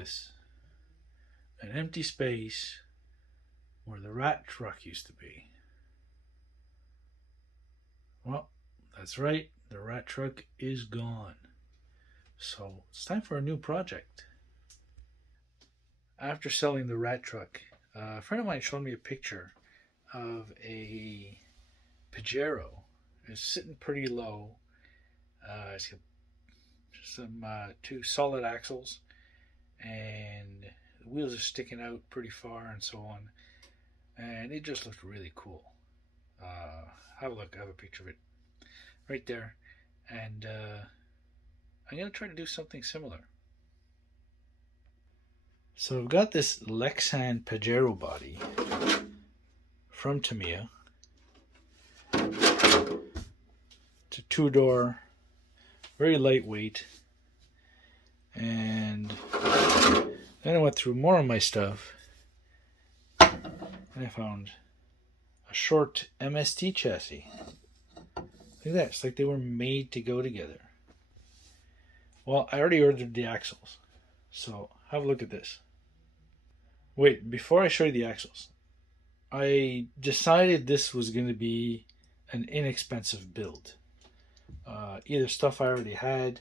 this? An empty space where the rat truck used to be. Well, that's right, the rat truck is gone. So it's time for a new project. After selling the rat truck, a friend of mine showed me a picture of a Pajero. It's sitting pretty low. It's got some two solid axles, and the wheels are sticking out pretty far and so on. And it just looked really cool. Have a look. I have a picture of it right there. And I'm going to try to do something similar. So I've got this Lexan Pajero body from Tamiya. It's a two-door, very lightweight. And then I went through more of my stuff, and I found a short MST chassis. Look at that. It's like they were made to go together. Well, I already ordered the axles, so have a look at this. Wait, before I show you the axles, I decided this was going to be an inexpensive build. Either stuff I already had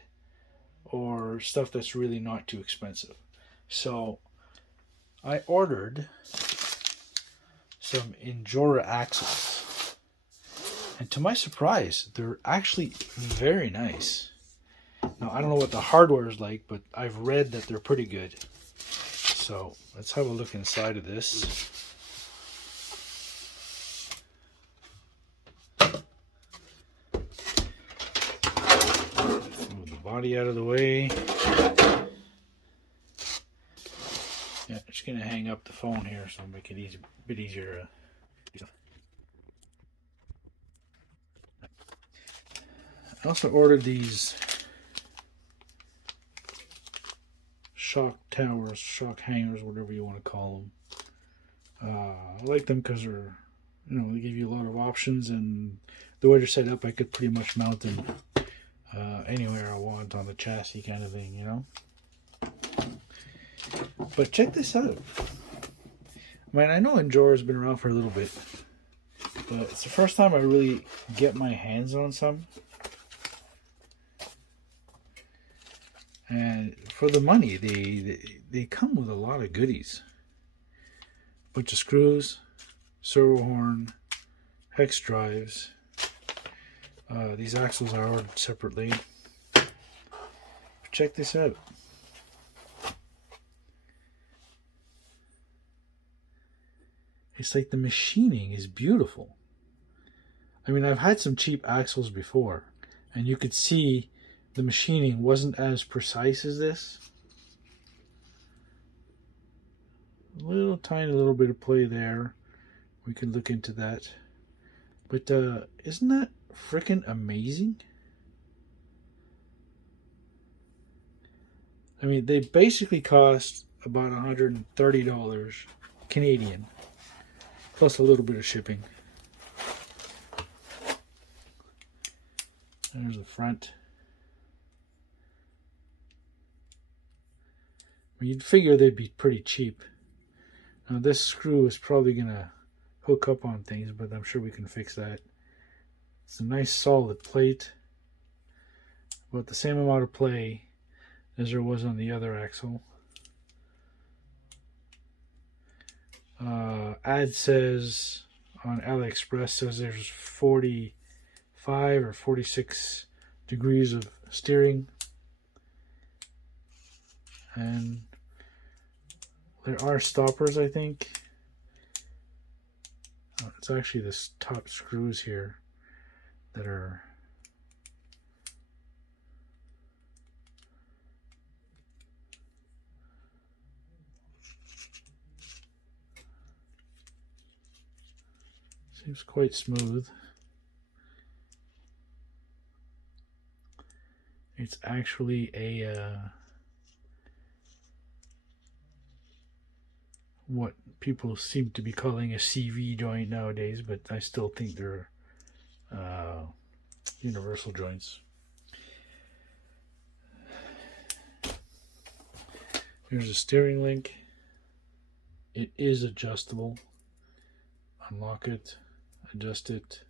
or stuff that's really not too expensive. So I ordered some Injora Axles. And to my surprise, they're actually very nice. Now, I don't know what the hardware is like, but I've read that they're pretty good. So let's have a look inside of this. Move the body out of the way. Yeah, I'm just going to hang up the phone here so it'll make it a bit easier to do stuff. I also ordered these shock towers, shock hangers, whatever you want to call them. I like them because they're, they give you a lot of options, and the way they're set up, I could pretty much mount them anywhere I want on the chassis, kind of thing, But check this out. I mean, I know Injora's been around for a little bit, but it's the first time I really get my hands on some. And for the money, they come with a lot of goodies. Bunch of screws, servo horn, hex drives. These axles are ordered separately. Check this out. It's like the machining is beautiful. I mean, I've had some cheap axles before, and you could see the machining wasn't as precise as this. A little tiny little bit of play there. We could look into that. But isn't that freaking amazing? I mean, they basically cost about $130 Canadian, plus a little bit of shipping. There's the front. Well, you'd figure they'd be pretty cheap. Now this screw is probably going to hook up on things, but I'm sure we can fix that. It's a nice solid plate. About the same amount of play as there was on the other axle. Ad says on AliExpress says there's 45 or 46 degrees of steering. And there are stoppers, I think. It's actually the top screws here that are seems quite smooth. It's actually a what people seem to be calling a CV joint nowadays, but I still think they're universal joints. Here's a steering link. It is adjustable. Unlock it, adjust it,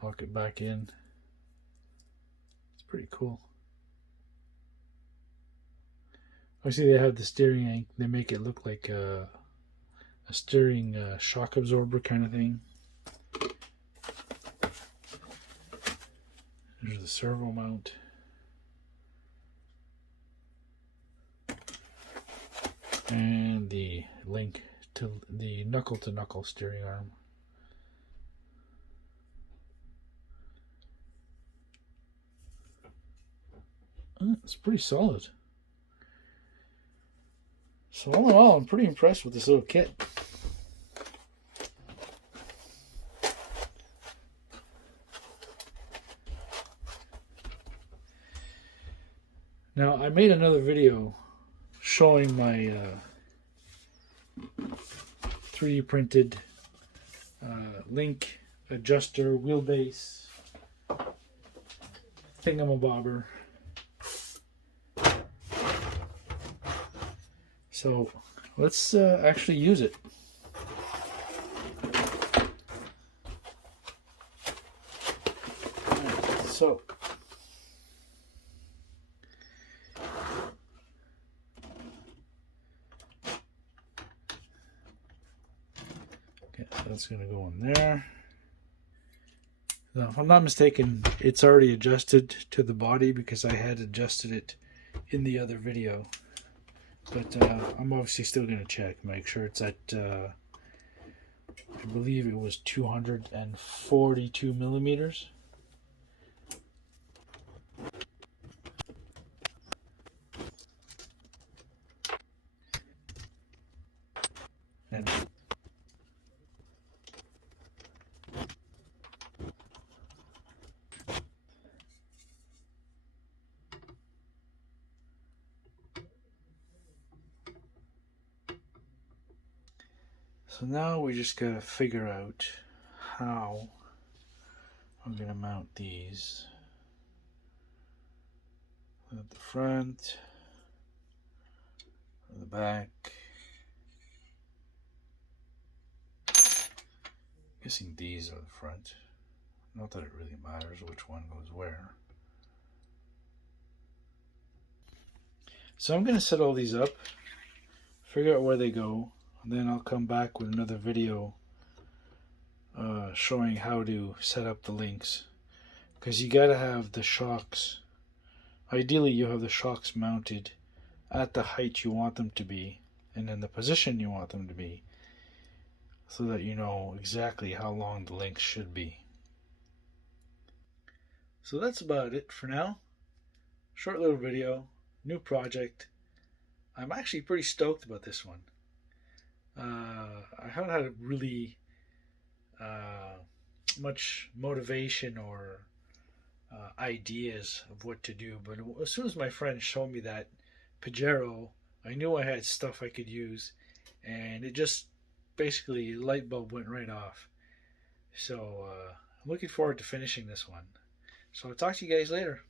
lock it back in. It's pretty cool. I see they have the steering angle. They make it look like a steering shock absorber kind of thing. There's the servo mount. And the link to the knuckle-to-knuckle steering arm. It's pretty solid. So all in all, I'm pretty impressed with this little kit. Now, I made another video showing my 3D printed link adjuster wheelbase thingamabobber. So let's actually use it. So okay, that's going to go in there. Now, if I'm not mistaken, it's already adjusted to the body because I had adjusted it in the other video. But I'm obviously still going to check, make sure it's at, I believe it was 242 millimeters. And so now we just gotta figure out how I'm gonna mount these at the front, or the back. Guessing these are the front. Not that it really matters which one goes where. So I'm gonna set all these up, figure out where they go. And then I'll come back with another video showing how to set up the links, because you gotta have the shocks. Ideally you have the shocks mounted at the height you want them to be and in the position you want them to be, so that you know exactly how long the links should be. So that's about it for now. Short little video, new project. I'm actually pretty stoked about this one. I haven't had really much motivation or ideas of what to do, but as soon as my friend showed me that Pajero, I knew I had stuff I could use, and it just basically, the light bulb went right off. So I'm looking forward to finishing this one. So I'll talk to you guys later.